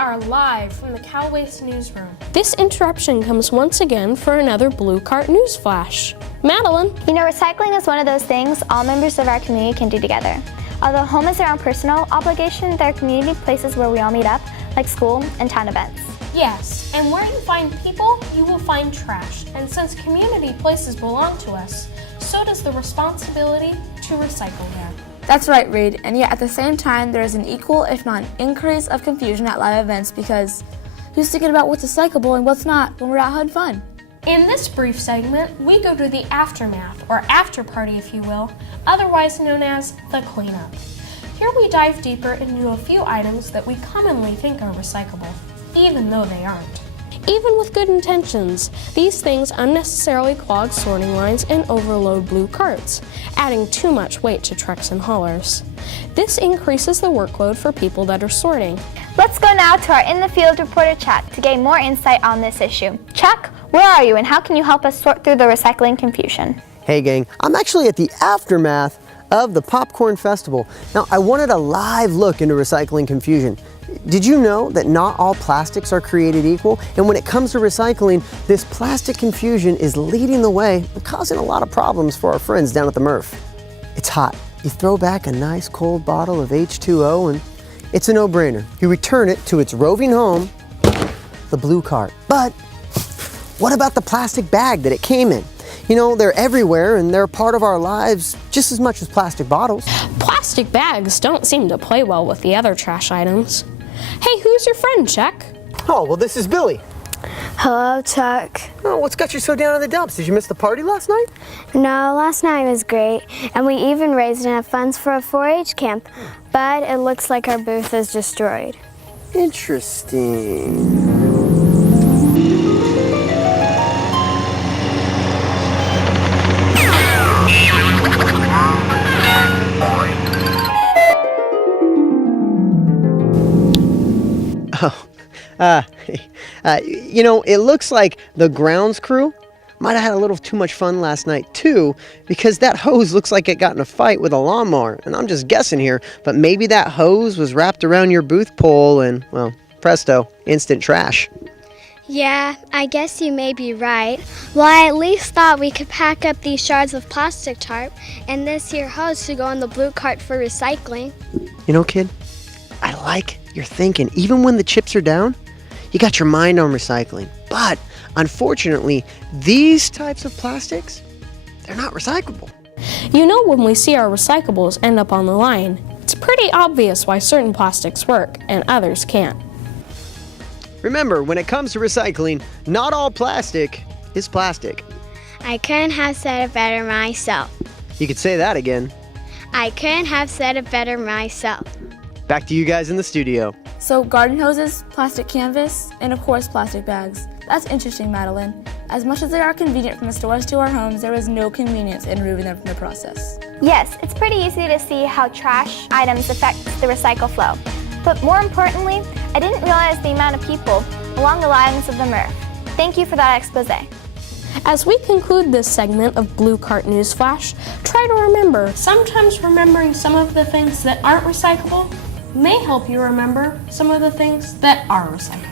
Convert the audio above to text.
are live from the Cow Waste newsroom. This interruption comes once again for another Blue Cart Newsflash. Madeline. You know, recycling is one of those things all members of our community can do together. Although home is their own personal obligation, there are community places where we all meet up, like school and town events. Yes, and where you find people, you will find trash. And since community places belong to us, so does the responsibility to recycle there. That's right, Reed, and yet at the same time there is an equal, if not an increase of confusion at live events because who's thinking about what's recyclable and what's not when we're out having fun? In this brief segment, we go to the aftermath, or after party if you will, otherwise known as the cleanup. Here we dive deeper into a few items that we commonly think are recyclable, even though they aren't. Even with good intentions, these things unnecessarily clog sorting lines and overload blue carts, adding too much weight to trucks and haulers. This increases the workload for people that are sorting. Let's go now to our In the Field reporter Chuck to gain more insight on this issue. Chuck, where are you and how can you help us sort through the recycling confusion? Hey gang, I'm actually at the aftermath of the Popcorn Festival. Now, I wanted a live look into recycling confusion. Did you know that not all plastics are created equal? And when it comes to recycling, this plastic confusion is leading the way and causing a lot of problems for our friends down at the MRF. It's hot. You throw back a nice cold bottle of H2O and it's a no-brainer. You return it to its roving home, the blue cart. But what about the plastic bag that it came in? You know, they're everywhere and they're part of our lives just as much as plastic bottles. Plastic bags don't seem to play well with the other trash items. Hey, who's your friend, Chuck? Oh, well, this is Billy. Hello, Chuck. Oh, what's got you so down in the dumps? Did you miss the party last night? No, last night was great, and we even raised enough funds for a 4-H camp, but it looks like our booth is destroyed. Interesting. You know, it looks like the grounds crew might have had a little too much fun last night too, because that hose looks like it got in a fight with a lawnmower. And I'm just guessing here, but maybe that hose was wrapped around your booth pole and, well, presto, instant trash. Yeah, I guess you may be right. Well, I at least thought we could pack up these shards of plastic tarp and this here hose to go in the blue cart for recycling. You know, kid, I like your thinking. Even when the chips are down, you got your mind on recycling. But unfortunately, these types of plastics, they're not recyclable. You know, when we see our recyclables end up on the line, it's pretty obvious why certain plastics work and others can't. Remember, when it comes to recycling, not all plastic is plastic. I couldn't have said it better myself. You could say that again. I couldn't have said it better myself. Back to you guys in the studio. So garden hoses, plastic canvas, and of course plastic bags. That's interesting, Madeline. As much as they are convenient from the stores to our homes, there is no convenience in removing them from the process. Yes, it's pretty easy to see how trash items affect the recycle flow. But more importantly, I didn't realize the amount of people along the lines of the MRF. Thank you for that expose. As we conclude this segment of Blue Cart Newsflash, try to remember, Sometimes remembering some of the things that aren't recyclable may help you remember some of the things that are recyclable.